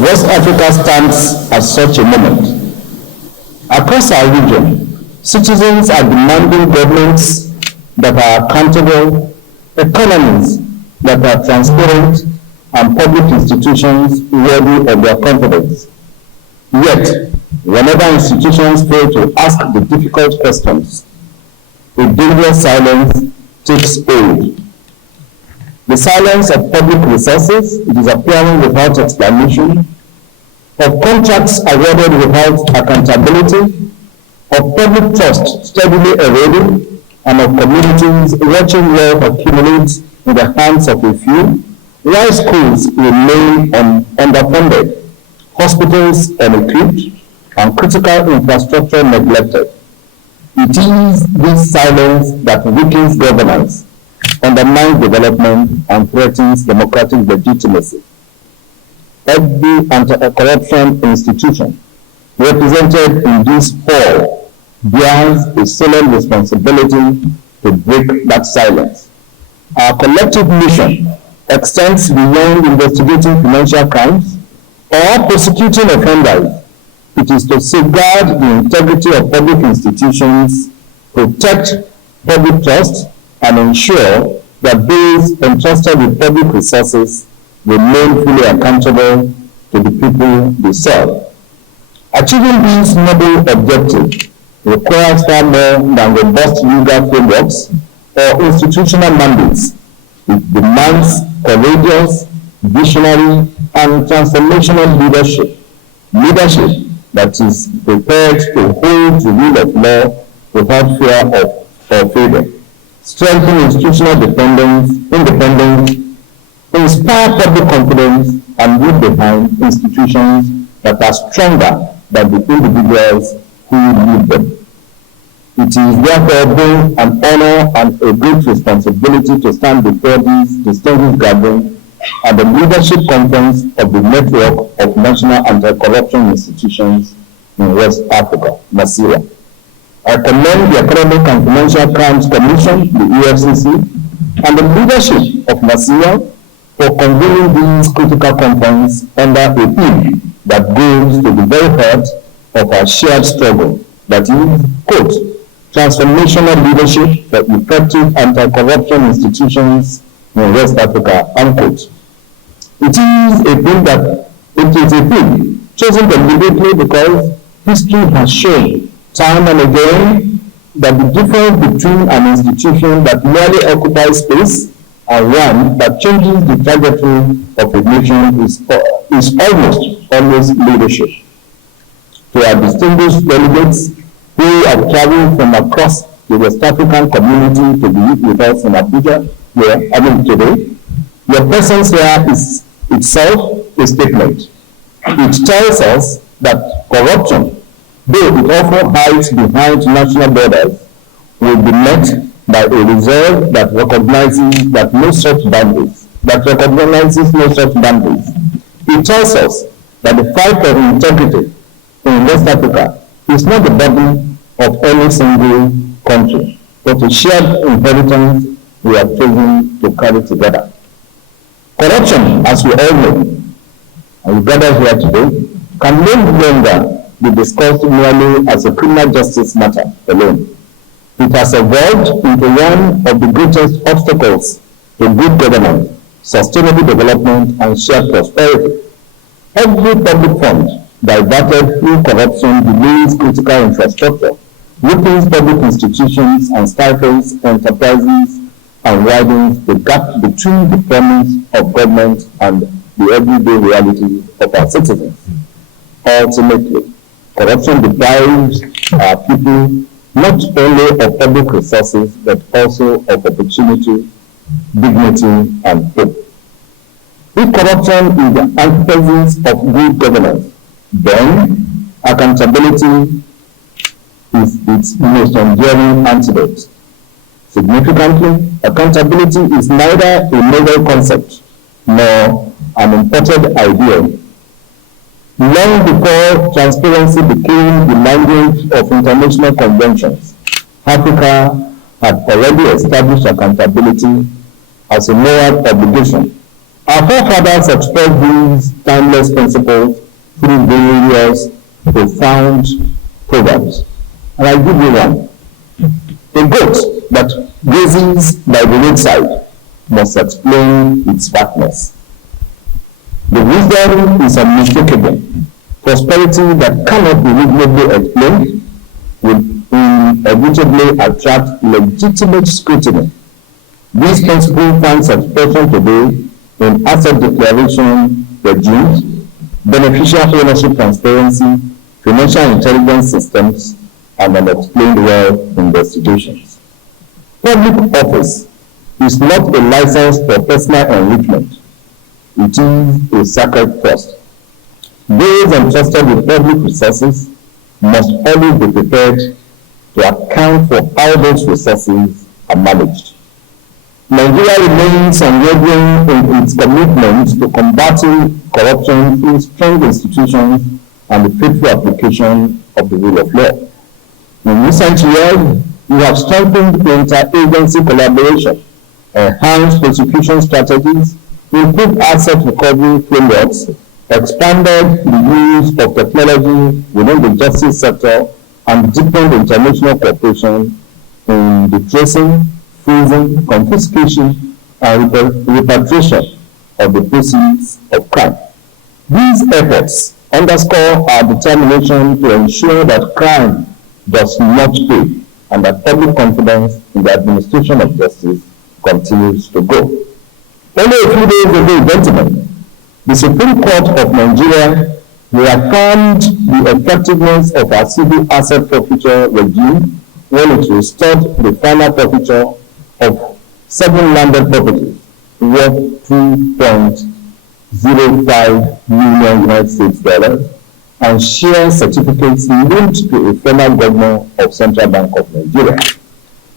West Africa stands at such a moment. Across our region, citizens are demanding governments that are accountable, economies that are transparent, and public institutions worthy of their confidence. Yet, whenever institutions fail to ask the difficult questions, a dangerous silence takes hold. The silence of public resources disappearing without explanation, of contracts awarded without accountability, of public trust steadily eroding, and of communities watching wealth accumulate in the hands of a few, while schools remain underfunded, hospitals unequipped, and critical infrastructure neglected. It is this silence that weakens governance, undermines development, and threatens democratic legitimacy. Every anti-corruption institution represented in this hall bears a solemn responsibility to break that silence. Our collective mission extends beyond investigating financial crimes or prosecuting offenders. It is to safeguard the integrity of public institutions, protect public trust, and ensure that those entrusted with public resources remain fully accountable to the people they serve. Achieving these noble objectives requires far more than robust legal frameworks or institutional mandates. It demands courageous, visionary, and transformational leadership. Leadership that is prepared to hold the rule of law without fear or favor, strengthen institutional independence, inspire public confidence, and leave behind institutions that are stronger than the individuals who lead them. It is therefore both an honor and a great responsibility to stand before this distinguished gathering at the leadership conference of the Network of National Anti-Corruption Institutions in West Africa, NACIRA. I commend the Economic and Financial Crimes Commission, the EFCC, and the leadership of NACIRA for convening this critical conference under a theme that goes to the very heart of our shared struggle, that is, quote, transformational leadership for effective anti-corruption institutions in West Africa, unquote. It is a theme chosen deliberately because history has shown time and again that the difference between an institution that merely occupies space and one that changes the trajectory of a nation is almost always leadership. To our distinguished delegates who have traveled from across the West African community to be with us in Abuja today, your presence here is itself a statement. It tells us that corruption, though it often hides behind national borders, will be met by a reserve that recognizes no such boundaries. It tells us that the fight for integrity in West Africa is not the burden of any single country, but a shared inheritance we have chosen to carry together. Corruption, as we all know, and we gather here today, can no longer be discussed merely as a criminal justice matter alone. It has evolved into one of the greatest obstacles to good governance, sustainable development, and shared prosperity. Every public fund diverted through corruption delays critical infrastructure, weakens public institutions, and stifles enterprises, and widens the gap between the promise of government and the everyday reality of our citizens. Ultimately, corruption deprives our people not only of public resources, but also of opportunity, dignity, and hope. If corruption is the antithesis of good governance, then accountability is its most enduring antidote. Significantly, accountability is neither a novel concept nor an imported idea. Long before transparency became the language of international conventions, Africa had already established accountability as a moral obligation Our forefathers expressed these timeless principles through various profound proverbs. And I'll give you one. A goat that grazes by the roadside must explain its fatness. The wisdom is unmistakable. Prosperity that cannot be reasonably explained will inevitably attract legitimate scrutiny. This principle finds expression today in asset declaration regimes, beneficial ownership transparency, financial intelligence systems, and unexplained wealth investigations. Public office is not a license for personal enrichment. It is a sacred trust. Those entrusted with public resources must always be prepared to account for how those resources are managed. Nigeria remains unwavering in its commitment to combating corruption through strong institutions and the faithful application of the rule of law. In recent years, we have strengthened interagency collaboration, enhanced prosecution strategies, improved asset recovery frameworks, expanded the use of technology within the justice sector, and deepened international cooperation in the tracing, freezing, confiscation, and repatriation of the proceeds of crime. These efforts underscore our determination to ensure that crime does not pay and that public confidence in the administration of justice continues to grow. Only a few days ago, gentlemen, the Supreme Court of Nigeria reaffirmed the effectiveness of our civil asset forfeiture regime when it restored the final forfeiture of 7 landed properties worth $2.05 million United States dollars and share certificates linked to a former governor of Central Bank of Nigeria.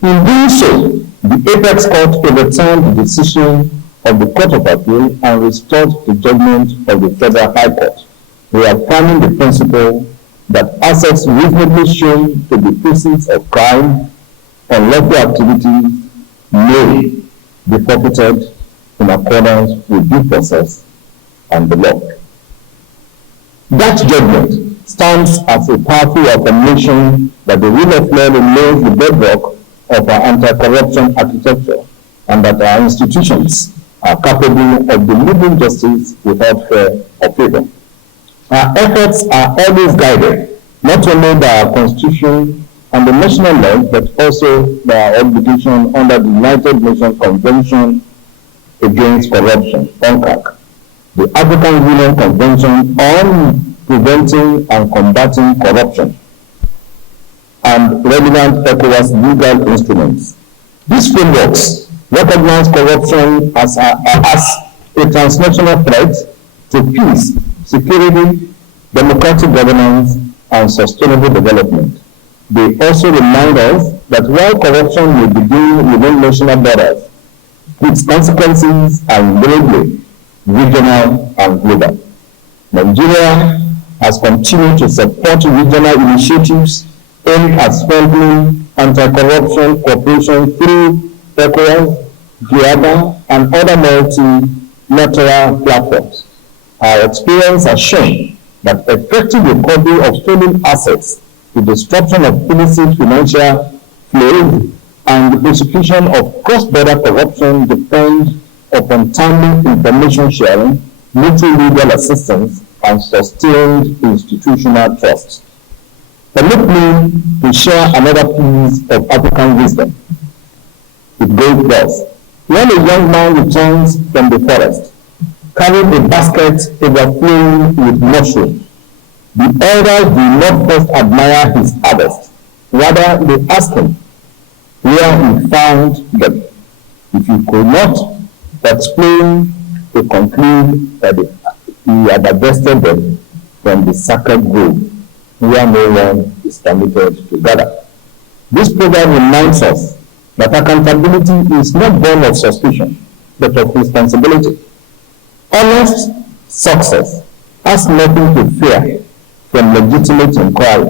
In doing so, the Apex Court overturned the decision of the Court of Appeal and restored the judgment of the Federal High Court, reaffirming the principle that assets reasonably shown to be proceeds of crime and unlawful activities may be forfeited in accordance with due process and the law. That judgment stands as a powerful affirmation that the rule of law remains the bedrock of our anti-corruption architecture and that our institutions are capable of delivering justice without fear or favor. Our efforts are always guided not only by our Constitution and the national law, but also by our obligation under the United Nations Convention Against Corruption, UNCAC, the African Union Convention on Preventing and Combating Corruption, and relevant ECOWAS legal instruments. These frameworks recognize corruption as a transnational threat to peace, security, democratic governance, and sustainable development. They also remind us that while corruption may begin within national borders, its consequences are invariably regional and global. Nigeria has continued to support regional initiatives aimed at strengthening anti-corruption cooperation through ECOWAS, GIADA, and other multilateral platforms. Our experience has shown that effective recovery of stolen assets, the disruption of illicit financial flows, and the prosecution of cross-border corruption depend upon timely information sharing, mutual legal assistance, and sustained institutional trust. Permit me to share another piece of African wisdom. It goes thus: when a young man returns from the forest, carrying a basket overflowing with mushrooms, the elders do not first admire his harvest, rather they ask him where he found them. If he could not explain, they conclude that he had harvested them from the sacred grove, where no one is permitted to gather. This program reminds us that accountability is not born of suspicion, but of responsibility. Honest success has nothing to fear from legitimate inquiry.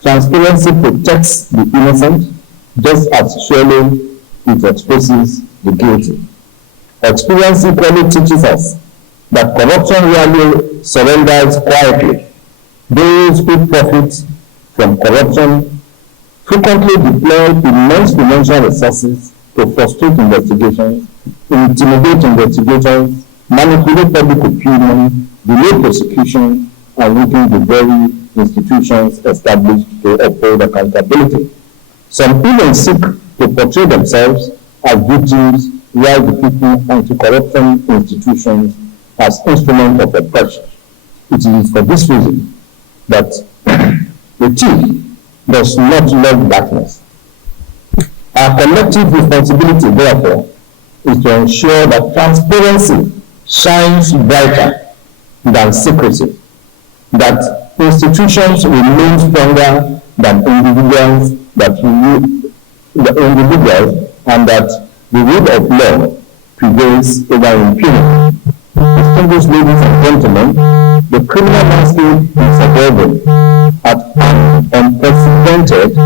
Transparency protects the innocent, just as surely it exposes the guilty. Experience equally teaches us that corruption rarely surrenders quietly. Those who profit from corruption frequently deploy immense financial resources to frustrate investigations, intimidate investigators, manipulate public opinion, delay prosecution, and weaken the very institutions established to uphold accountability. Some even seek to portray themselves as victims while depicting anti-corruption institutions as instruments of oppression. It is for this reason that the thief does not love darkness. Our collective responsibility, therefore, is to ensure that transparency shines brighter than secrecy, that institutions remain stronger than individuals, and that the rule of law prevails over impunity. Distinguished ladies and gentlemen, the criminal landscape is evolving at an unprecedented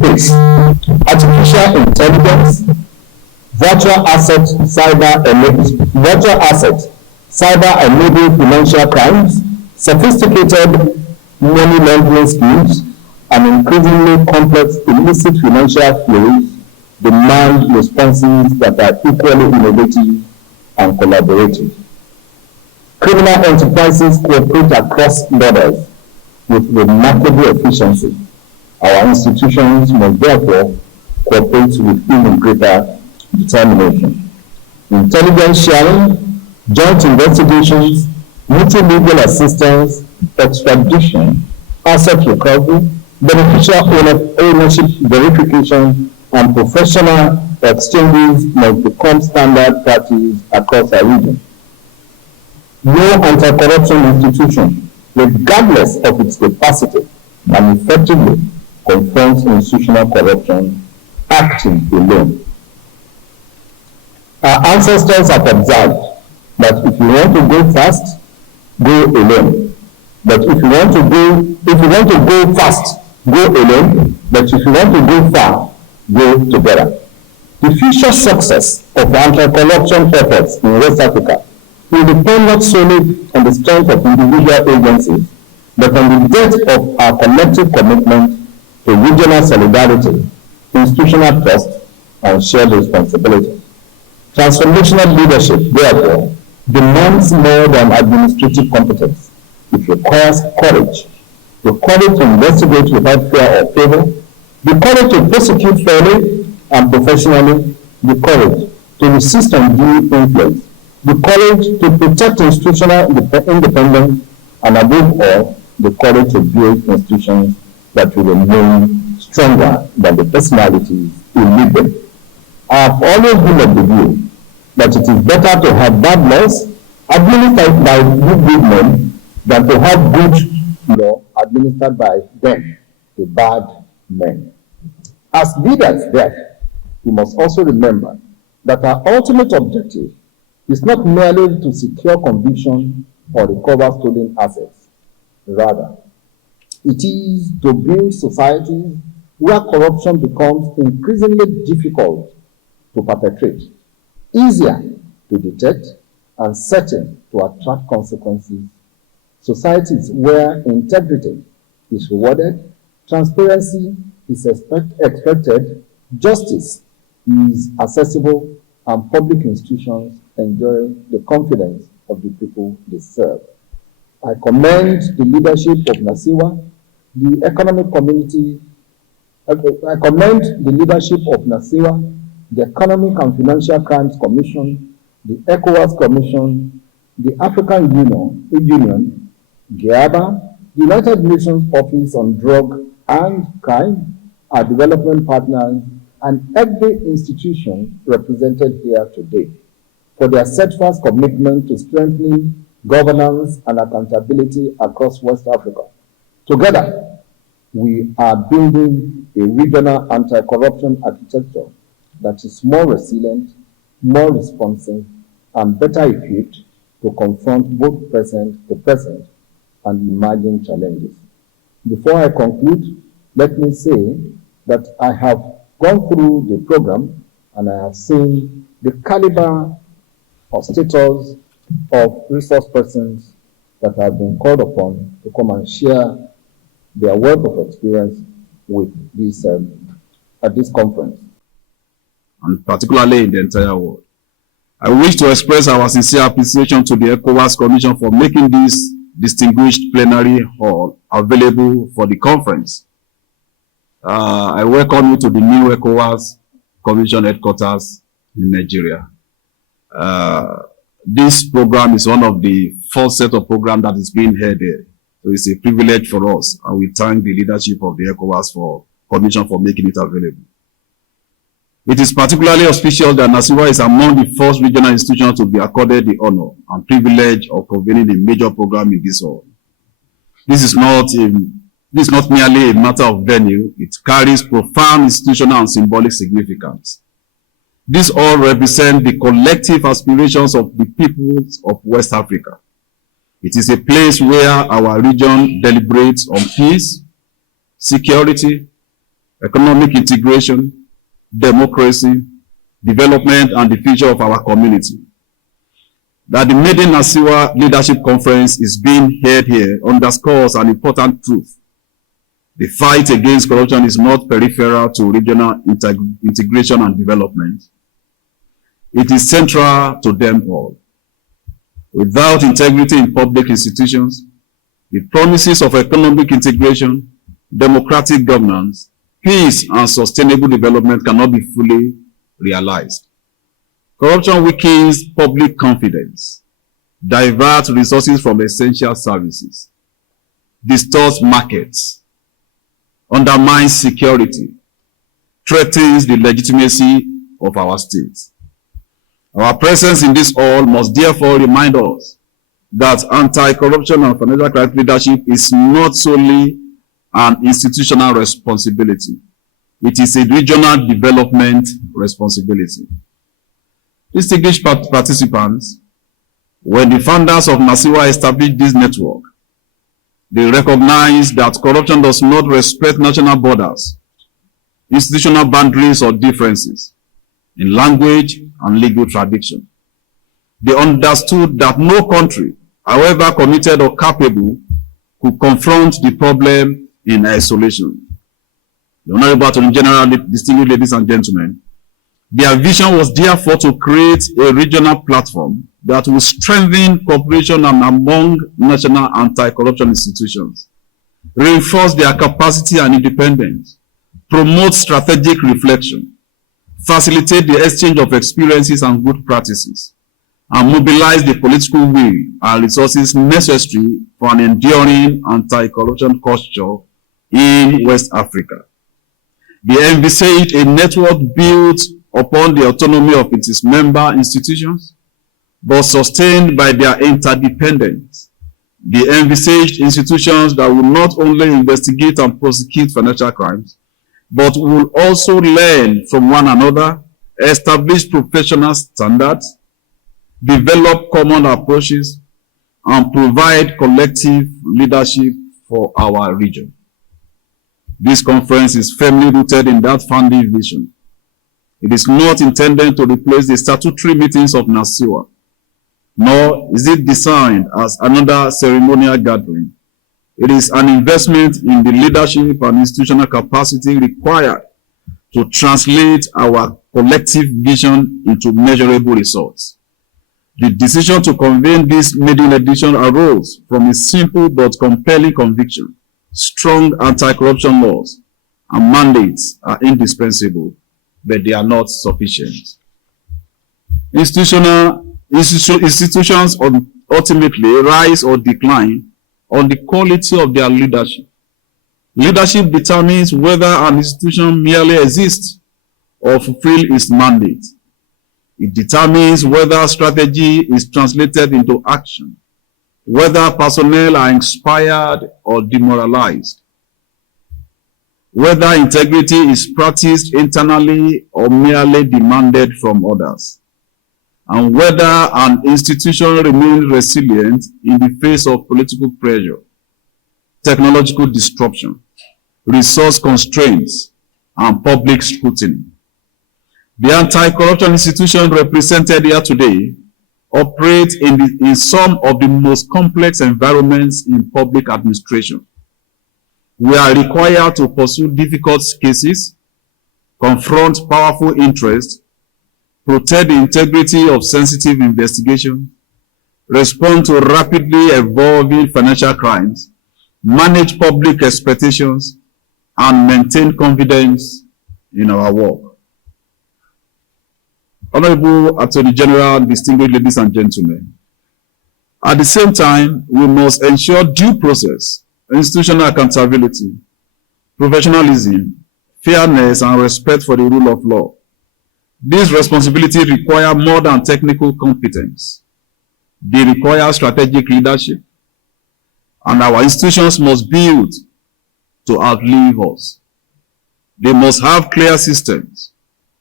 pace. Artificial intelligence, virtual assets, cyber-enabled financial crimes, sophisticated money laundering schemes, and increasingly complex illicit financial flows demand responses that are equally innovative and collaborative. Criminal enterprises cooperate across borders with remarkable efficiency. Our institutions must therefore cooperate with even greater determination. Intelligence sharing, joint investigations, mutual legal assistance, extradition, asset recovery, beneficial ownership verification, and professional exchanges must become standard practice across our region. No anti-corruption institution, regardless of its capacity, can effectively confront institutional corruption acting alone. Our ancestors have observed that if you want to go fast, go alone. But if you want to go fast, go alone. But if you want to go far, go together. The future success of anti-corruption efforts in West Africa will depend not solely on the strength of individual agencies, but on the depth of our collective commitment to regional solidarity, institutional trust, and shared responsibility. Transformational leadership, therefore, demands more than administrative competence. It requires courage. The courage to investigate without fear or favor, the courage to prosecute fairly and professionally, the courage to resist undue influence, the courage to protect institutional independence, and above all, the courage to build institutions that will remain stronger than the personalities who lead them. I have always been of the view that it is better to have bad laws administered by good men than to have good law administered by them, the bad men. As leaders, then, we must also remember that our ultimate objective is not merely to secure conviction or recover stolen assets. Rather, it is to build societies where corruption becomes increasingly difficult to perpetrate, easier to detect, and certain to attract consequences. Societies where integrity is rewarded, transparency is expected, justice is accessible, and public institutions enjoy the confidence of the people they serve. I commend the leadership of NASIWA, the Economic Community. I commend the leadership of NASIWA, the Economic and Financial Crimes Commission, the ECOWAS Commission, the African Union, GIABA, the United Nations Office on Drug and Crime, our development partners, and every institution represented here today for their steadfast commitment to strengthening governance and accountability across West Africa. Together, we are building a regional anti-corruption architecture that is more resilient, more responsive, and better equipped to confront both the present and emerging challenges. Before I conclude, let me say that I have gone through the program and I have seen the caliber or status of resource persons that have been called upon to come and share their wealth of experience with this at this conference, and particularly in the entire world. I wish to express our sincere appreciation to the ECOWAS Commission for making this distinguished plenary hall available for the conference. I welcome you to the new ECOWAS Commission headquarters in Nigeria. This program is one of the first set of programs that is being held here. So it's a privilege for us, and we thank the leadership of the ECOWAS Commission for making it available. It is particularly auspicious that Nasiwa is among the first regional institutions to be accorded the honor and privilege of convening a major program in this hall. This is not merely a matter of venue, it carries profound institutional and symbolic significance. This all represents the collective aspirations of the peoples of West Africa. It is a place where our region deliberates on peace, security, economic integration, democracy, development, and the future of our community. That the Made in Nasiwa Leadership Conference is being held here underscores an important truth. The fight against corruption is not peripheral to regional integration and development. It is central to them all. Without integrity in public institutions, the promises of economic integration, democratic governance, peace and sustainable development cannot be fully realized. Corruption weakens public confidence, diverts resources from essential services, distorts markets, undermines security, threatens the legitimacy of our states. Our presence in this hall must therefore remind us that anti-corruption and financial crime leadership is not solely an institutional responsibility. It is a regional development responsibility. Distinguished participants, when the founders of Nasiwa established this network, they recognized that corruption does not respect national borders, institutional boundaries, or differences in language and legal tradition. They understood that no country, however committed or capable, could confront the problem in isolation. The Honorable Attorney General, distinguished ladies and gentlemen, their vision was therefore to create a regional platform that will strengthen cooperation among national anti-corruption institutions, reinforce their capacity and independence, promote strategic reflection, facilitate the exchange of experiences and good practices, and mobilize the political will and resources necessary for an enduring anti-corruption culture in West Africa. They envisaged a network built upon the autonomy of its member institutions, but sustained by their interdependence. They envisaged institutions that will not only investigate and prosecute financial crimes, but will also learn from one another, establish professional standards, develop common approaches, and provide collective leadership for our region. This conference is firmly rooted in that founding vision. It is not intended to replace the statutory meetings of Nasiwa, nor is it designed as another ceremonial gathering. It is an investment in the leadership and institutional capacity required to translate our collective vision into measurable results. The decision to convene this maiden edition arose from a simple but compelling conviction. Strong anti-corruption laws and mandates are indispensable, but they are not sufficient. Institutions ultimately rise or decline on the quality of their leadership. Leadership determines whether an institution merely exists or fulfills its mandate. It determines whether strategy is translated into action, whether personnel are inspired or demoralized, whether integrity is practiced internally or merely demanded from others, and whether an institution remains resilient in the face of political pressure, technological disruption, resource constraints, and public scrutiny. The anti-corruption institution represented here today operate in some of the most complex environments in public administration. We are required to pursue difficult cases, confront powerful interests, protect the integrity of sensitive investigations, respond to rapidly evolving financial crimes, manage public expectations, and maintain confidence in our work. Honorable Attorney General, distinguished ladies and gentlemen, at the same time, we must ensure due process, institutional accountability, professionalism, fairness, and respect for the rule of law. These responsibilities require more than technical competence. They require strategic leadership, and our institutions must build to outlive us. They must have clear systems,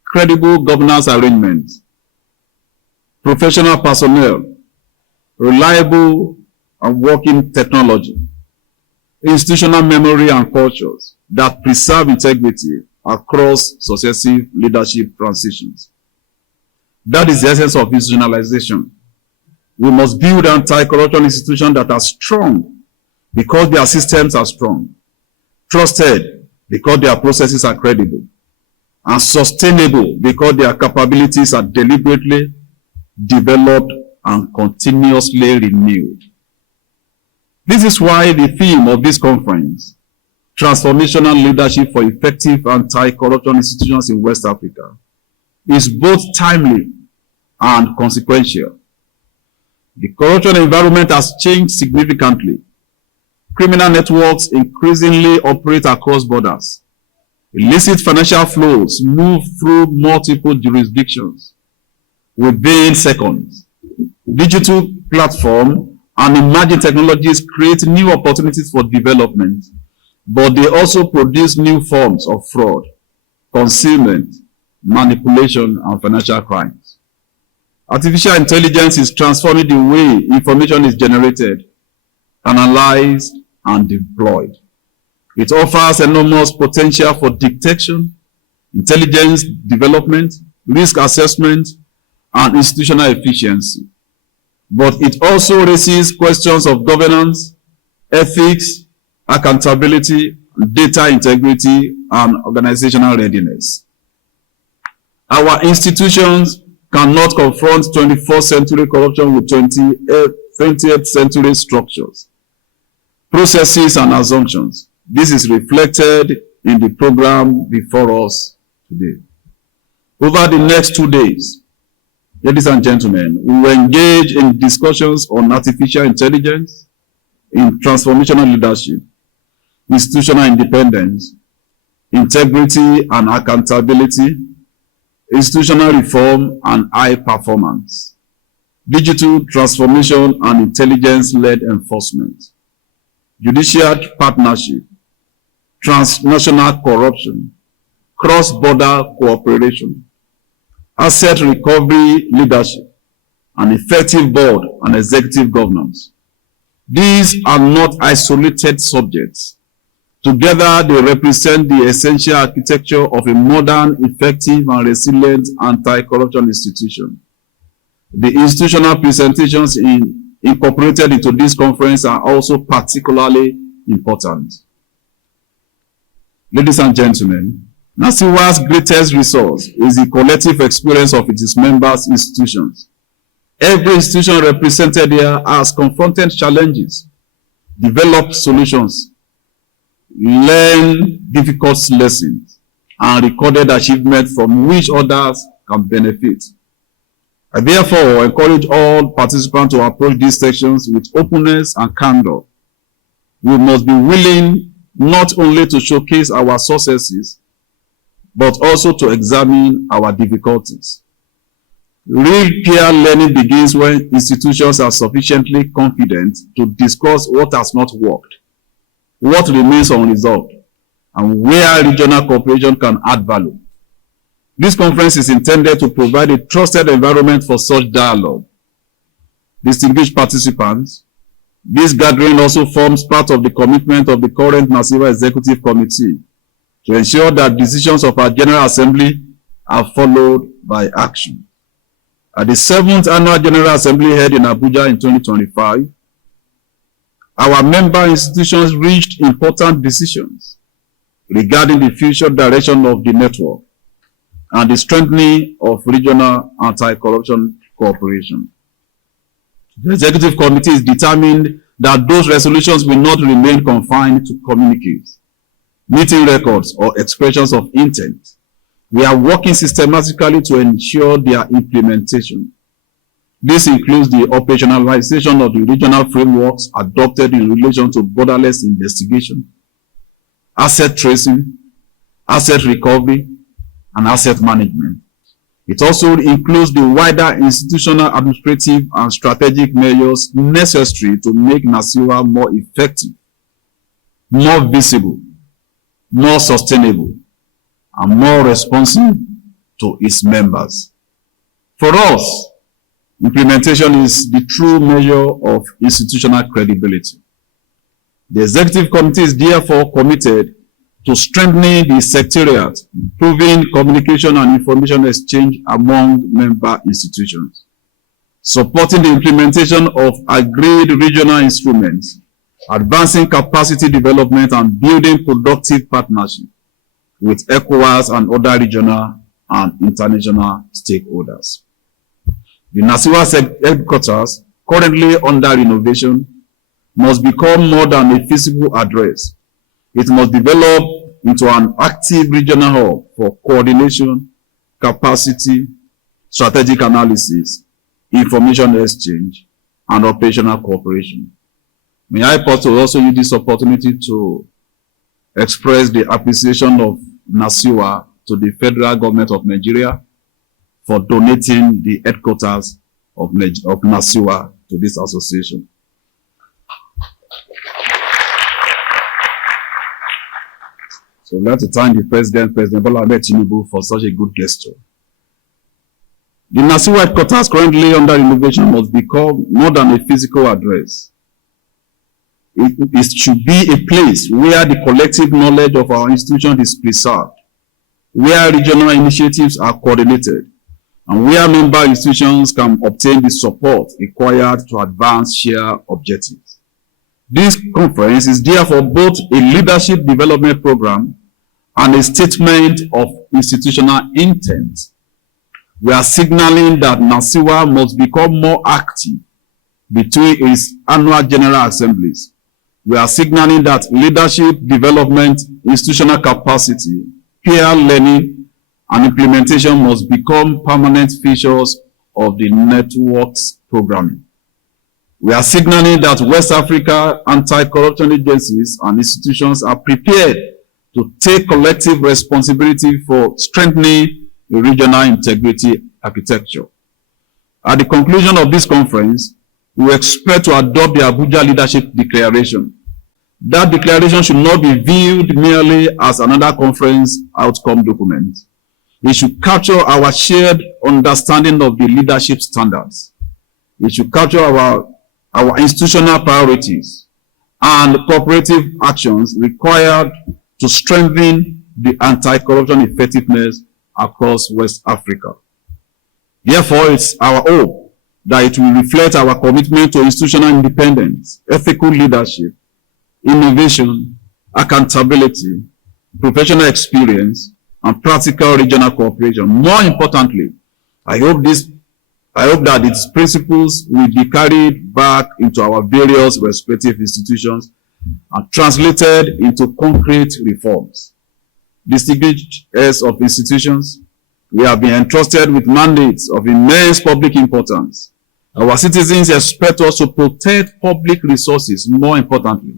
credible governance arrangements, professional personnel, reliable and working technology, institutional memory and cultures that preserve integrity across successive leadership transitions. That is the essence of institutionalization. We must build anti-corruption institutions that are strong because their systems are strong, trusted because their processes are credible, and sustainable because their capabilities are deliberately developed and continuously renewed. This is why the theme of this conference, Transformational Leadership for Effective Anti-Corruption Institutions in West Africa, is both timely and consequential. The corruption environment has changed significantly. Criminal networks increasingly operate across borders. Illicit financial flows move through multiple jurisdictions within seconds. Digital platforms and emerging technologies create new opportunities for development, but they also produce new forms of fraud, concealment, manipulation, and financial crimes. Artificial intelligence is transforming the way information is generated, analyzed, and deployed. It offers enormous potential for detection, intelligence development, risk assessment, and institutional efficiency. But it also raises questions of governance, ethics, accountability, data integrity, and organizational readiness. Our institutions cannot confront 21st century corruption with 20th century structures, processes, and assumptions. This is reflected in the program before us today. Over the next 2 days, ladies and gentlemen, we will engage in discussions on artificial intelligence, in transformational leadership, institutional independence, integrity and accountability, institutional reform and high performance, digital transformation and intelligence-led enforcement, judicial partnership, transnational corruption, cross-border cooperation, asset recovery leadership, and effective board and executive governance. These are not isolated subjects. Together, they represent the essential architecture of a modern, effective, and resilient anti-corruption institution. The institutional presentations incorporated into this conference are also particularly important. Ladies and gentlemen, NASIWA's greatest resource is the collective experience of its members' institutions. Every institution represented here has confronted challenges, developed solutions, learned difficult lessons, and recorded achievements from which others can benefit. I therefore encourage all participants to approach these sessions with openness and candor. We must be willing not only to showcase our successes, but also to examine our difficulties. Real peer learning begins when institutions are sufficiently confident to discuss what has not worked, what remains unresolved, and where regional cooperation can add value. This conference is intended to provide a trusted environment for such dialogue. Distinguished participants, this gathering also forms part of the commitment of the current NASIWA Executive Committee to ensure that decisions of our General Assembly are followed by action. At the 7th Annual General Assembly held in Abuja in 2025, our member institutions reached important decisions regarding the future direction of the network and the strengthening of regional anti-corruption cooperation. The Executive Committee is determined that those resolutions will not remain confined to communiques, meeting records, or expressions of intent. We are working systematically to ensure their implementation. This includes the operationalization of the regional frameworks adopted in relation to borderless investigation, asset tracing, asset recovery, and asset management. It also includes the wider institutional, administrative, and strategic measures necessary to make NASIWA more effective, more visible, more sustainable, and more responsive to its members. For us, implementation is the true measure of institutional credibility. The Executive Committee is therefore committed to strengthening the secretariat, improving communication and information exchange among member institutions, supporting the implementation of agreed regional instruments, advancing capacity development, and building productive partnerships with ECOWAS and other regional and international stakeholders. The NASIWA headquarters, currently under renovation, must become more than a physical address. It must develop into an active regional hub for coordination, capacity, strategic analysis, information exchange, and operational cooperation. May I also use this opportunity to express the appreciation of NASIWA to the federal government of Nigeria for donating the headquarters of NASIWA to this association. So we have to thank the President Bola Ahmed Tinubu, for such a good gesture. The NASIWA headquarters, currently under renovation, must become more than a physical address. It should be a place where the collective knowledge of our institution is preserved, where regional initiatives are coordinated, and where member institutions can obtain the support required to advance shared objectives. This conference is therefore both a leadership development program and a statement of institutional intent. We are signaling that NASIWA must become more active between its annual general assemblies. We are signaling that leadership development, institutional capacity, peer learning, and implementation must become permanent features of the network's programming. We are signaling that West Africa anti-corruption agencies and institutions are prepared to take collective responsibility for strengthening the regional integrity architecture. At the conclusion of this conference, we expect to adopt the Abuja Leadership Declaration. That declaration should not be viewed merely as another conference outcome document. It should capture our shared understanding of the leadership standards. It should capture our institutional priorities and cooperative actions required to strengthen the anti-corruption effectiveness across West Africa. Therefore, it's our hope that it will reflect our commitment to institutional independence, ethical leadership, innovation, accountability, professional experience, and practical regional cooperation. More importantly, I hope that its principles will be carried back into our various respective institutions and translated into concrete reforms. Distinguished heads of institutions, we have been entrusted with mandates of immense public importance. Our citizens expect us to protect public resources, more importantly,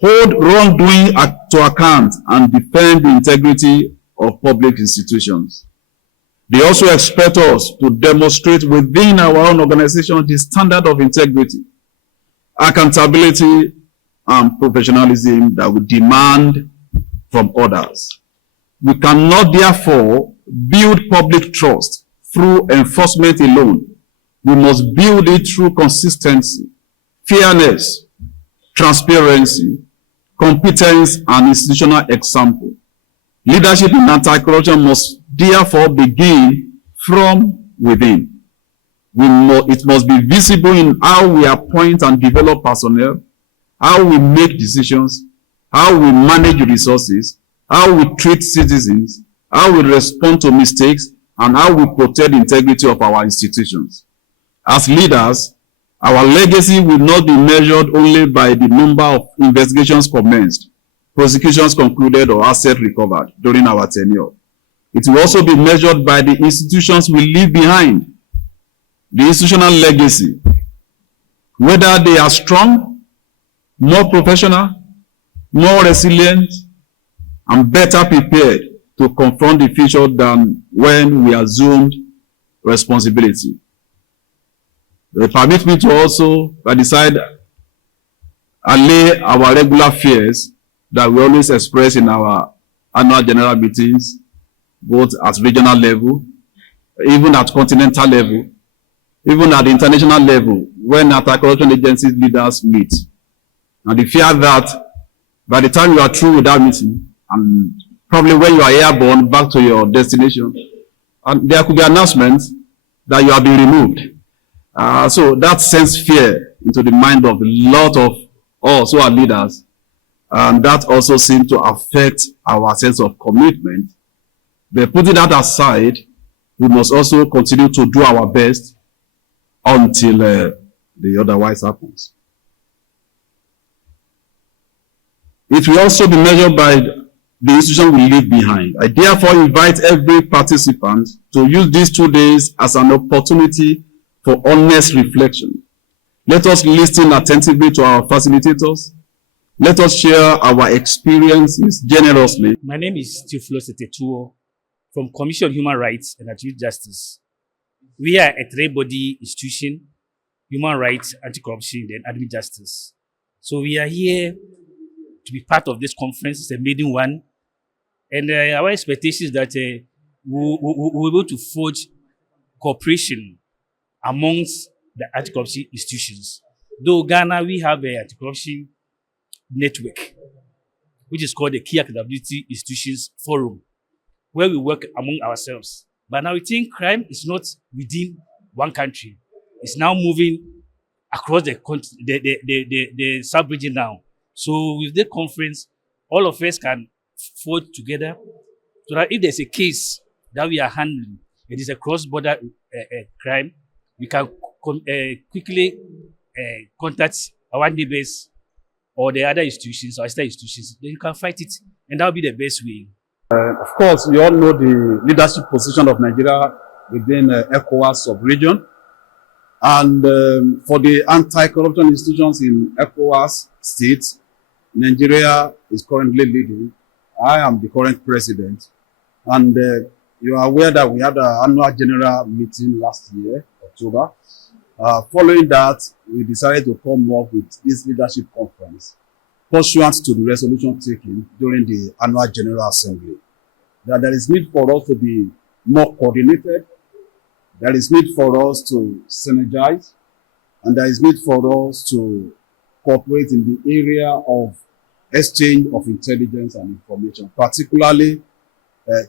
hold wrongdoing to account, and defend the integrity of public institutions. They also expect us to demonstrate within our own organization the standard of integrity, accountability, and professionalism that we demand from others. We cannot therefore build public trust through enforcement alone. We must build it through consistency, fairness, transparency, competence, and institutional example. Leadership in anti-corruption must therefore begin from within. It must be visible in how we appoint and develop personnel, how we make decisions, how we manage resources, how we treat citizens, how we respond to mistakes, and how we protect the integrity of our institutions. As leaders, our legacy will not be measured only by the number of investigations commenced, prosecutions concluded, or assets recovered during our tenure. It will also be measured by the institutions we leave behind, the institutional legacy, whether they are strong, more professional, more resilient, and better prepared to confront the future than when we assumed responsibility. Permit me to also, by the side, allay our regular fears that we always express in our annual general meetings, both at regional level, even at continental level, even at the international level, when anti-corruption agencies leaders meet. And the fear that by the time you are through with that meeting, and probably when you are airborne back to your destination, and there could be announcements that you have been removed. So that sends fear into the mind of a lot of us who are leaders, and that also seems to affect our sense of commitment. But putting that aside, we must also continue to do our best until the otherwise happens. It will also be measured by the institution we leave behind. I therefore invite every participant to use these 2 days as an opportunity for honest reflection. Let us listen attentively to our facilitators. Let us share our experiences generously. My name is Theophilus Etetuo from Commission on Human Rights and Active Justice. We are a three-body institution, human rights, anti-corruption, and admin justice. So we are here to be part of this conference. It's a maiden one. And our expectation is that we'll be able to forge cooperation amongst the anti-corruption institutions. Though Ghana, we have an anti-corruption network, which is called the Key Accountability Institutions Forum, where we work among ourselves. But now we think crime is not within one country. It's now moving across the sub-region now. So with the conference, all of us can forge together so that if there's a case that we are handling, it is a cross-border crime, we can quickly contact our neighbors or the other institutions or sister institutions. Then you can fight it, and that will be the best way. Of course, you all know the leadership position of Nigeria within ECOWAS sub-region. And for the anti-corruption institutions in ECOWAS states, Nigeria is currently leading. I am the current president. And you are aware that we had an annual general meeting last year, October. Following that, we decided to come up with this leadership conference, pursuant to the resolution taken during the annual general assembly. That there is need for us to be more coordinated, there is need for us to synergize, and there is need for us to cooperate in the area of exchange of intelligence and information, particularly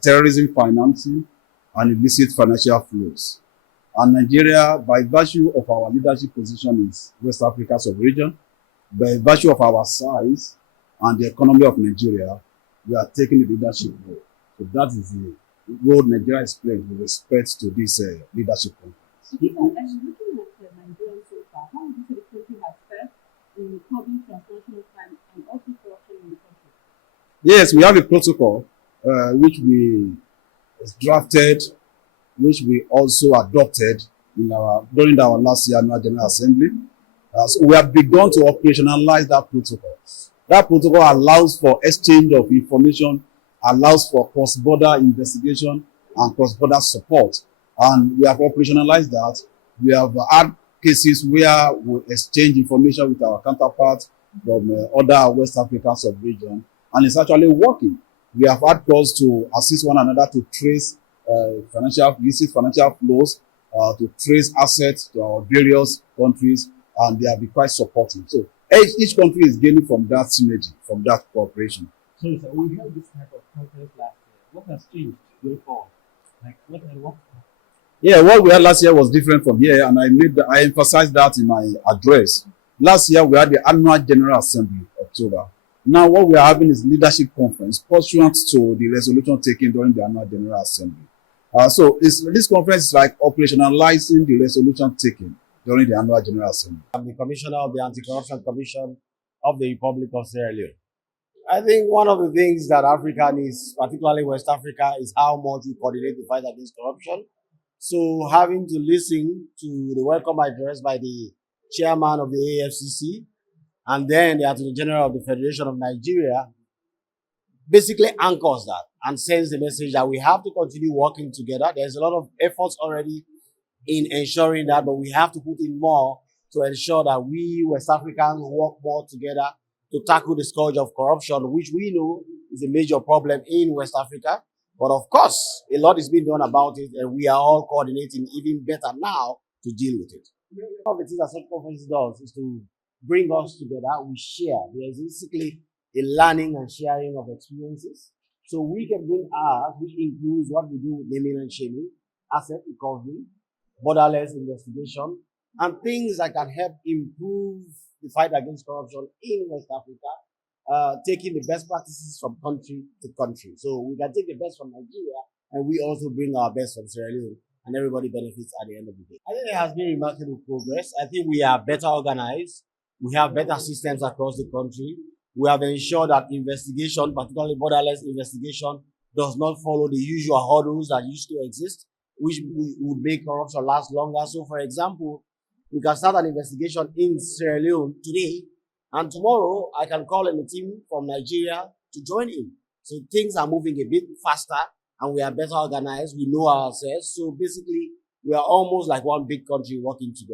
terrorism financing and illicit financial flows. And Nigeria, by virtue of our leadership position in West Africa sub-region, by virtue of our size and the economy of Nigeria, we are taking the leadership role. So that is the role Nigeria is playing with respect to this leadership conference. Looking at Nigeria so far, how would you say the country has fared in curbing transnational crime and also corruption in the country? Yes, we have a protocol which we drafted, which we also adopted during our last year annual general assembly. So we have begun to operationalize that protocol. That protocol allows for exchange of information, allows for cross-border investigation and cross-border support. And we have operationalized that. We have had cases where we exchange information with our counterparts from other West African sub-region, and it's actually working. We have had calls to assist one another to trace illicit financial flows, to trace assets to our various countries, and they have been quite supportive. So each country is gaining from that synergy, from that cooperation. So we held this type of conference last year. What has changed going forward? Like what? Yeah, what we had last year was different from here, and I emphasized that in my address. Last year we had the annual General Assembly, October. Now what we are having is leadership conference pursuant to the resolution taken during the annual General Assembly. So this conference is like operationalizing the resolution taken during the annual General Assembly. I'm the Commissioner of the Anti-Corruption Commission of the Republic of Sierra Leone. I think one of the things that Africa needs, particularly West Africa, is how much we coordinate the fight against corruption. So having to listen to the welcome address by the chairman of the AFCC and then the Attorney General of the Federation of Nigeria basically anchors that and sends the message that we have to continue working together. There's a lot of efforts already in ensuring that, but we have to put in more to ensure that we West Africans work more together to tackle the scourge of corruption, which we know is a major problem in West Africa. But of course, a lot is being done about it, and we are all coordinating even better now to deal with it. One of the things that such conference does is to bring us together. We share. There is basically a learning and sharing of experiences. So we can bring ours, which includes what we do with naming and shaming, asset recovery, borderless investigation, and things that can help improve the fight against corruption in West Africa, taking the best practices from country to country. So we can take the best from Nigeria, and we also bring our best from Sierra Leone, and everybody benefits at the end of the day. I think there has been remarkable progress. I think we are better organized. We have better systems across the country. We have ensured that investigation, particularly borderless investigation, does not follow the usual hurdles that used to exist, which would make corruption last longer. So, for example, we can start an investigation in Sierra Leone today, and tomorrow I can call in a team from Nigeria to join in. So things are moving a bit faster, and we are better organized. We know ourselves. So basically, we are almost like one big country working together.